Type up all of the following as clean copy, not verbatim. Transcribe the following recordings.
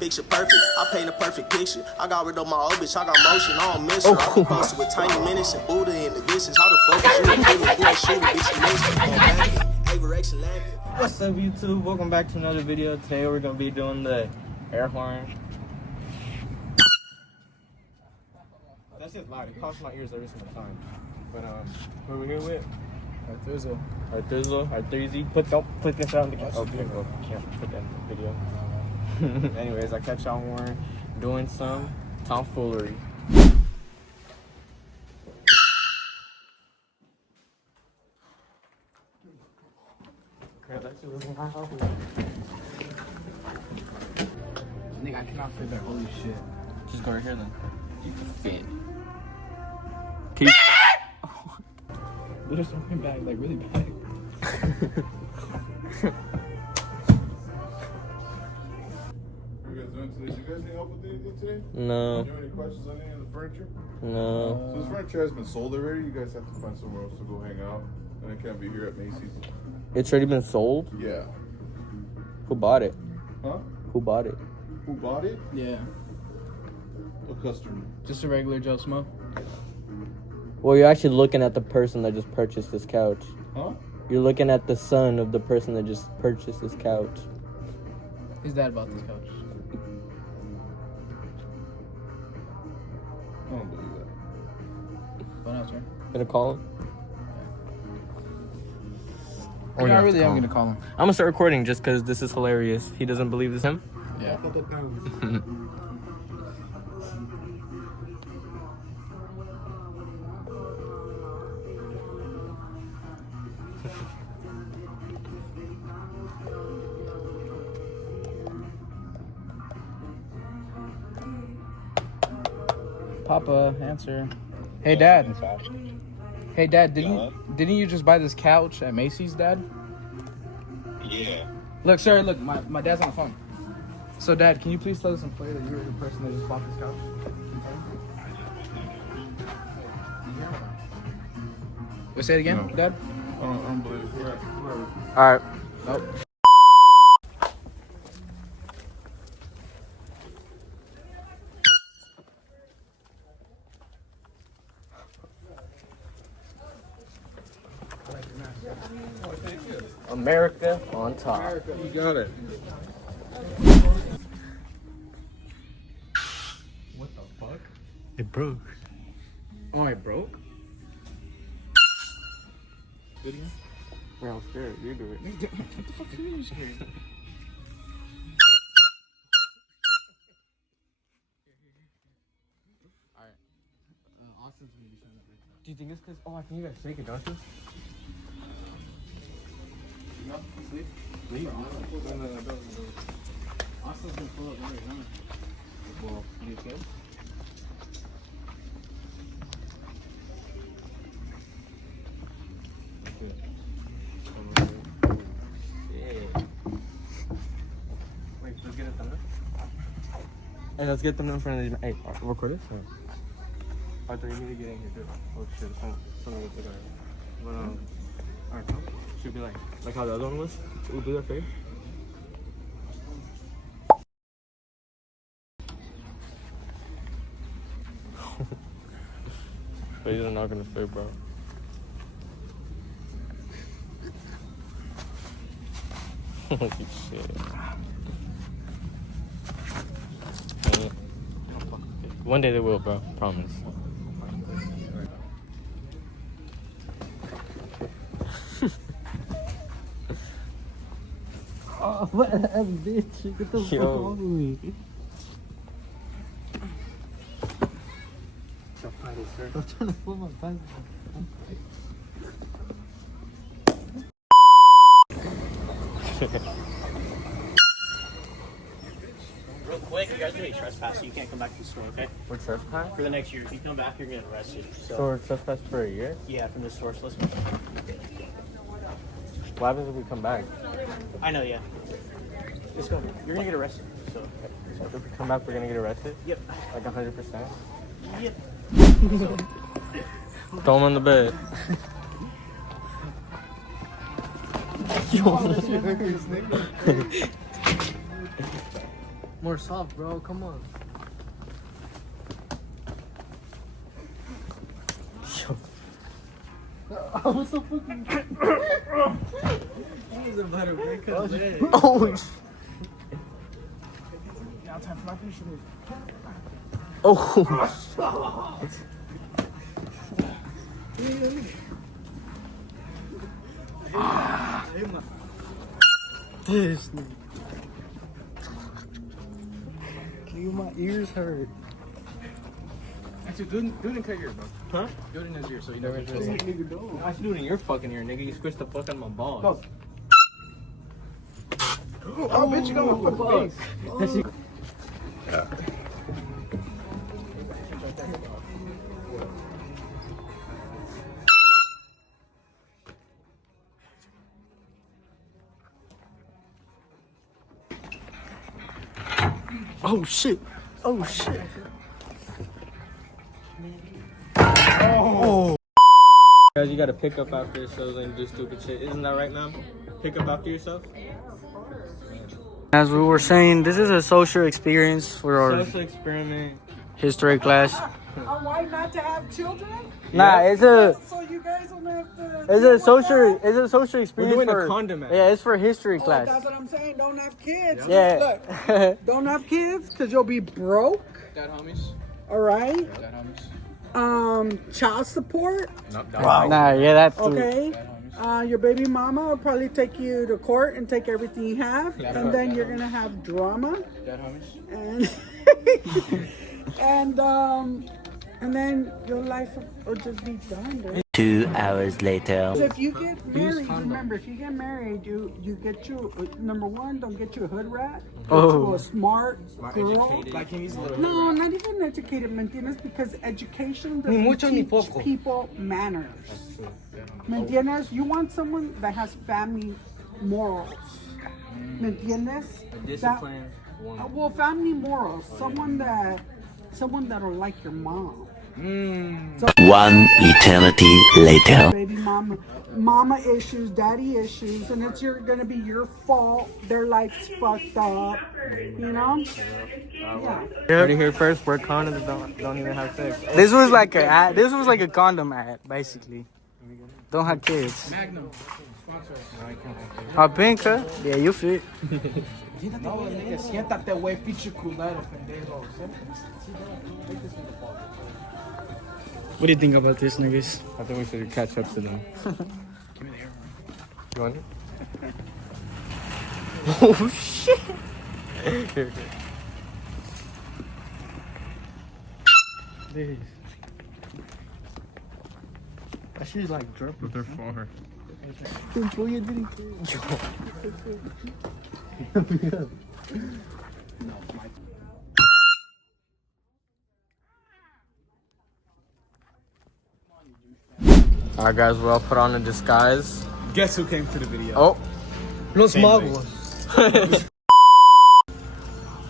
Picture perfect, I paint a perfect picture. I got rid of my old bitch, I got motion, I don't miss her. I be posted with tiny minutes and Buddha in the dishes. How the fuck is you a nigga who ain't shooting, bitch, you What's up, YouTube? Welcome back to another video. Today we're gonna be doing the air horn. That's just loud. It costs my ears every single time. But who are we here with? Our Thursday. Put this out in the camera. Oh, can't put that in the video. Anyways, I catch y'all more doing some tomfoolery. Nigga, I cannot fit there. Holy shit. Just go right here then. You can fit. Keep. There's something bad, like really bad. You guys doing today? You guys need help with anything today? No. Do you have any questions on any of the furniture? No. So this furniture has been sold already. You guys have to find somewhere else to go hang out. And it can't be here at Macy's. It's already been sold? Yeah. Who bought it? Huh? Who bought it? Who bought it? Yeah. A customer. Just a regular Joe Smo. Well, you're actually looking at the person that just purchased this couch. Huh? You're looking at the son of the person that just purchased this couch. His dad bought this couch. I don't believe that. What else, right? Gonna call him? Or I really am gonna call him. I'm gonna start recording just because this is hilarious. He doesn't believe this him? Yeah. Papa, answer. Hey, Dad. Hey, Dad. Didn't you just buy this couch at Macy's, Dad? Yeah. Look, sorry. Look, my dad's on the phone. So, Dad, can you please tell us some player that you were the person that just bought this couch? Wait, say it again, No. Dad. I don't believe it. Where? Alright. Nope. America on top. You got it. What the fuck? It broke. Oh, it broke? Did you? Bro, I'm scared. You do it. What the fuck are you scared? Alright. Austin's gonna be trying to break that. Do you think it's because... Oh, I think you guys shake it, don't you? No, sleep. Leave. No. Austin's gonna pull up right now. Well, you okay? Wait, let's get it thumbnail. Hey, let's get them in front of these. Hey, record this? Or? I thought you need to get in here too. Oh shit, someone was looking at it. But alright, come. Should be like how the other one was. We'll do that for you. But these are not gonna fit, bro. Holy shit. Hey. One day they will, bro. Promise. Oh, what a bitch. Get the fuck Yo. off of me. I'm trying to pull my pants. Real quick, you guys are doing trespass, so you can't come back to the store, okay? We're trespass? For the next year, if you come back, you're getting arrested. So So, we're trespass for a year? yeah, from the store. So listen. What happens if we come back? I know, yeah. Just go. You're gonna get arrested. So, So if we come back, we're gonna get arrested? yep. Like 100%? Yep. Throw him on the bed. More soft, bro. Come on. I was so fucking. I was about to break his leg. Oh, now time for my finishing move. Oh. This nigga. My ears hurt. Actually, do it in cut ear, bro. Huh? Do it in his ear so you never hear it. I should do it in your fucking ear, nigga. You squished the fuck out of my balls. Go. Oh, bitch, you got my fucking face. Oh shit! Oh shit! Oh! Guys, you gotta pick up after yourselves and do stupid shit. Isn't that right, ma'am? Pick up after yourself. As we were saying, this is a social experience for our Social experiment. history class. Why not to have children? Nah, it's a So you guys don't have to. it's a social experience. We're doing for, a condom act. Yeah, it's for history Oh, class. that's what I'm saying. Don't have kids. Yeah. Look, don't have kids because you'll be broke. Dad homies. All right. Dad homies. Child support. Wow. Nah, yeah, that's Okay. Your baby mama will probably take you to court and take everything you have, and then you're gonna have drama, Dad homies. and then your life will just be done. Dude. 2 hours later. If you get married, remember, if you get married, you get you, number one, don't get you a hood rat. Get you a smart girl. Like he's little. No, not even educated, ¿me entiendes? Because education doesn't teach people manners. ¿Me entiendes? You want someone that has family morals. ¿Me entiendes? Discipline. Well, family morals. Someone that'll like your mom. 1 eternity later. Baby mama issues, daddy issues, and it's gonna be your fault. Their life's fucked up, you know. Yeah. Heard it here first. Wear condoms. Don't even have sex. This was like a ad. This was like a condom ad, basically. Don't have kids. Magnum. Sponsor. Hot pink, huh? Yeah, you fit. No, nigga, siéntate, güey, pinche culero, pendejo. What do you think about this, niggas? I think we should catch up to them. Give me the hair. You want it? Oh shit! Here. This. That shit's like drip. With their forehead. Alright guys, we're all put on a disguise. Guess who came to the video? Oh! Los Magos.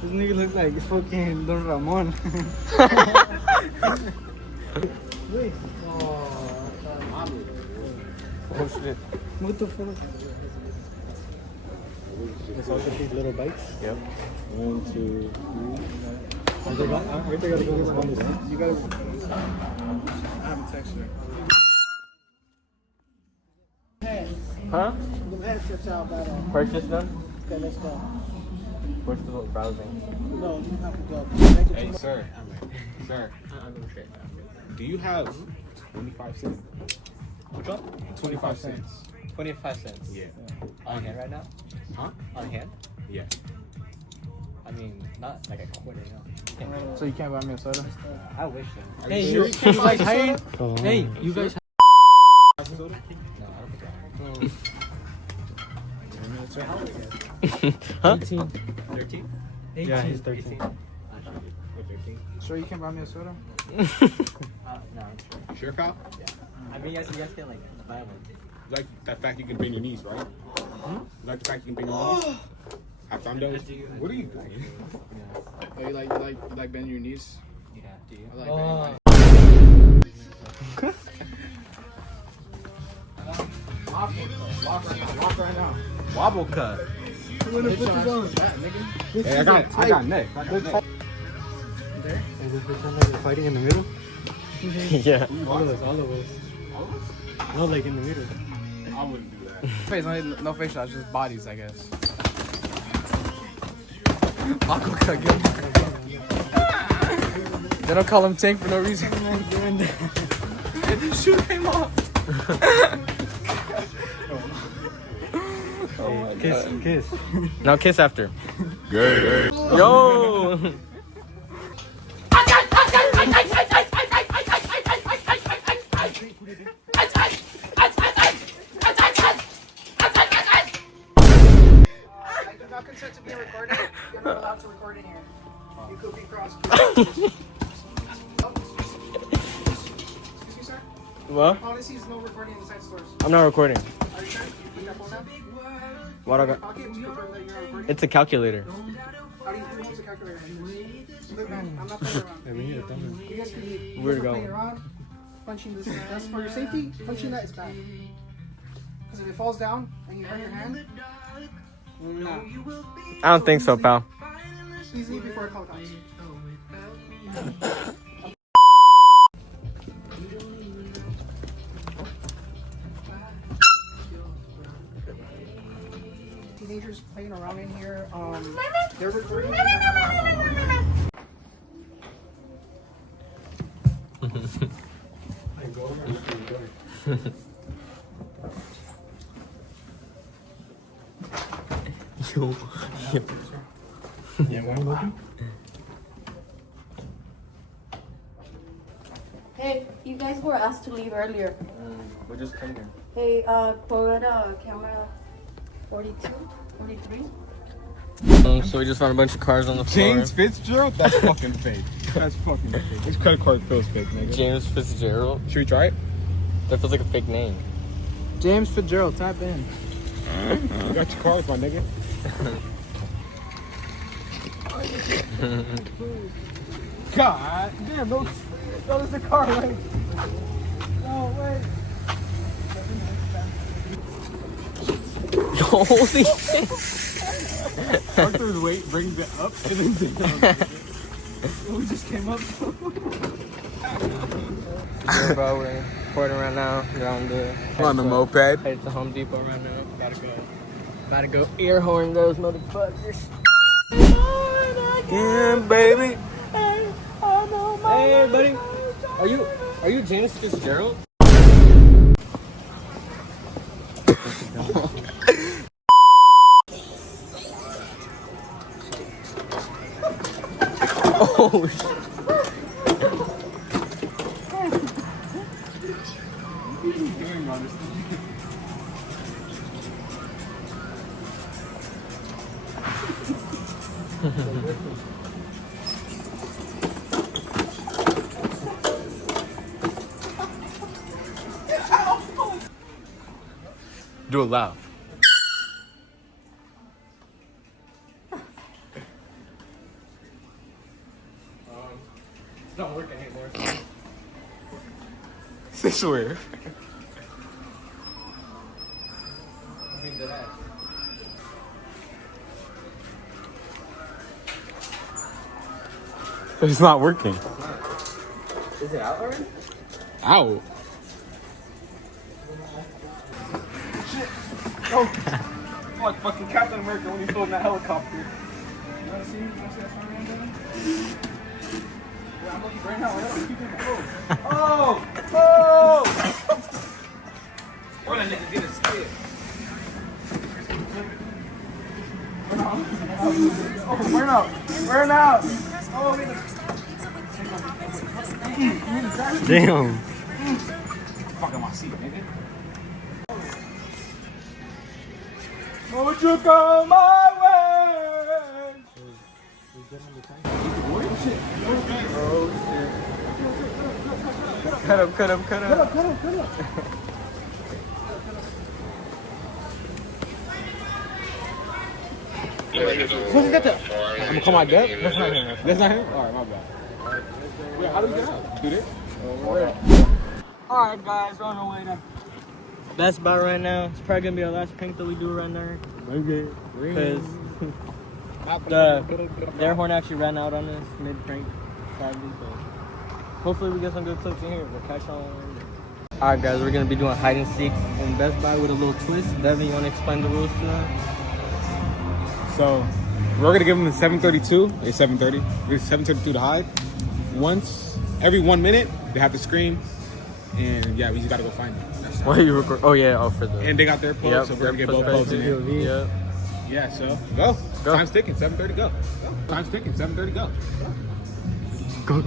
This nigga look like fucking Don Ramon. Oh shit. What the fuck? It's also these little bites? Yep. 1, 2, 3. Right there, gotta go this one. You gotta. I haven't texted her. Huh? Let's get out that on. Purchase them? Okay, let's go. We're still browsing. No, you have to go. Hey, sir. Sir, do you have 25 cents? Which one? 25 cents. 25 cents. Yeah. On hand right now? Huh? On hand? Yeah. I mean, not like a quarter, you know. So you can't buy me a soda? I wish so. Hey, you guys hired? Hey, you guys. Have a soda? No, I don't think Huh? 18. 13? Yeah, he's 13. Or 13? So you can buy me a soda? No, I'm sure. Sure, pal? I mean, you guys can like buy one. You like that fact you can bend your knees, right? You like the fact you can bend your knees? After I'm done with you, what are you doing? Oh, you like bending your knees? Yeah, do you? I like bending my Wobble cut. Hey, I got neck. Fighting in the middle? Yeah. All of us. No, like in the middle. I wouldn't do that. Face, no face shots, just bodies, I guess. They don't call him Tank for no reason. Shoot him off. Kiss. Now kiss after. Gay. Yo. I do not consent to being recorded. You're not allowed to record in here. You could be prosecuted. Excuse me, sir. What? Policy is no recording inside stores. I'm not recording. Are you sure? You got phone now? What I got? Pocket to confirm that you're not recording. It's a calculator. How do you feel it's a calculator? Look, man, I'm not playing around. You guys can leave. You Where'd guys it are go? playing around. Punching this, that's for your safety. Punching that is bad. Because if it falls down and you hurt your hand, nah. I don't think so, pal. Please leave before I call cops. Teenagers playing around in here. They're recording. Yo. Hey, you guys were asked to leave earlier. We just came here. Hey, quote camera 42, 43. So we just found a bunch of cars on the floor. James Fitzgerald? That's fucking fake. That's fucking fake. His credit card feels fake, nigga. James Fitzgerald. Should we try it? That feels like a fake name. James Fitzgerald, type in. You got your cards, my nigga. God damn, those is the car, right? No way. Holy shit. Arthur's weight brings it up and then down. We just came up. Yeah, bro, we're recording right now. We're on the moped. Headed to Home Depot right now. Gotta go ear horn those motherfuckers. Yeah, baby. Hey, buddy. Are you James Fitzgerald? Oh shit. Do it loud. It's not working anymore. I swear. I mean, that. It's not working. Is it out already? Ow. Oh, fuck, fucking Captain America when he's holding that helicopter. You wanna see that shot right there? Yeah, I'm looking right now. I gotta keep it close. Oh! Oh! Or that nigga get a skid. Oh, burn out! Burn out! Oh, Damn. Fucking my seat, nigga. won't you go my way? Cut up. Who's got that? I'm gonna call my dad. That's not him. That's not him? Alright, my bad. Wait, how do we get out? Do this? Alright, guys, we're on our way to Best Buy right now. It's probably gonna be our last prank that we do right now. Okay. Because the air horn actually ran out on us mid-prank, sadly. So hopefully we get some good clips in here. We'll catch on. Alright guys, we're going to be doing hide and seek in Best Buy with a little twist. Devin, you want to explain the rules to them? So we're gonna give them the 732. It's 730. It's 732 to hide. Once every 1 minute, they have to scream, and yeah, we just gotta go find them. Why are you record? Oh yeah, for the. And they got their posts, so we're gonna get both posts in there. Yeah. Yeah, so go. Time's ticking. 7:30. Go. Time's ticking. 7:30. Go. Go.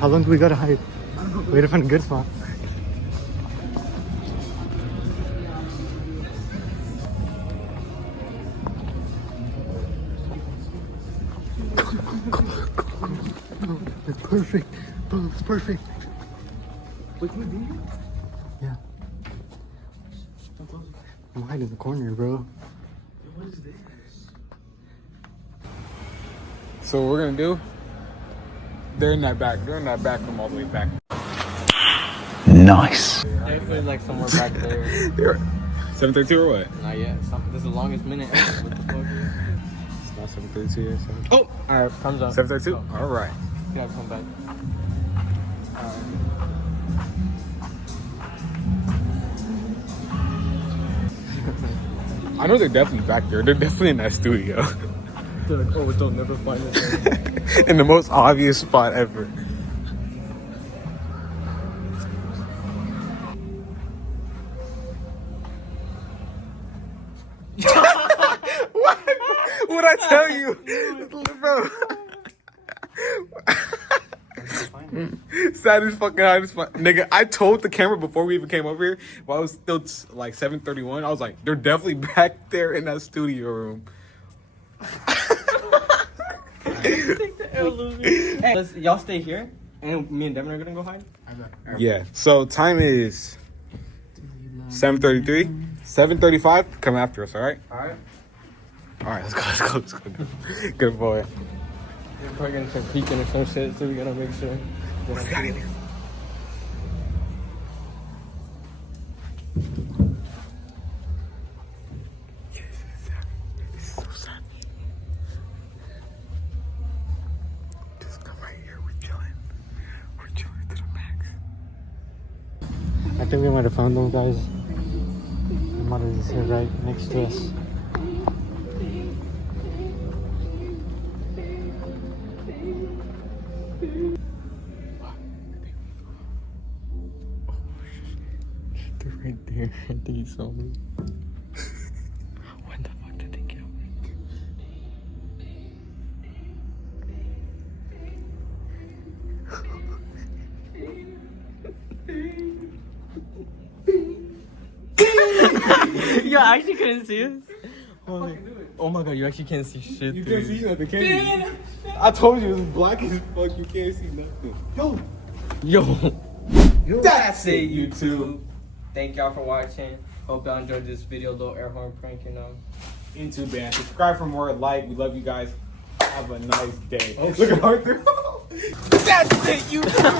How long do we gotta hide? We gotta find a good spot. Go. It's perfect. Bro, it's perfect. Wait, can we be here? Yeah. I'm hiding in the corner, bro. What is this? So what we're gonna do? They're in that back. They're in that back room all the way back. Nice. Definitely like somewhere back there. 7:32 or what? Not yet. This is the longest minute ever. What the fuck? It's not 7:32 or something. Oh, All right, comes up. 7:32. All right. Yeah, come back. I know they're definitely back there. They're definitely in that studio. They're like, oh, they'll never find us. In the most obvious spot ever. What? What'd I tell you? Bro. Sad as fucking hard as fuck. Nigga, I told the camera before we even came over here, while it was still like 7:31, I was like, they're definitely back there in that studio room. Hey, y'all stay here, and me and Devin are gonna go hide. Yeah. So time is 7:33. 7:35. Come after us. All right. All right. All right. Let's go. Good boy. We're probably gonna start peeking or some shit, so we gotta make sure. What we got in here? This is so sad. Just come right here. We're chilling. We're chilling to the max. I think we might have found them, guys. The mother is here right next to us. They're right there. I think he saw me. When the fuck did they kill me? You actually couldn't see us? Oh my god, you actually can't see shit. You can't see nothing, can you? I told you it's black as fuck. You can't see nothing. Yo. That's it, YouTube. Thank y'all for watching. Hope y'all enjoyed this video, little air horn prank, you know. Into band. Subscribe for more. Like. We love you guys. Have a nice day. Look at Arthur. That's it, YouTube.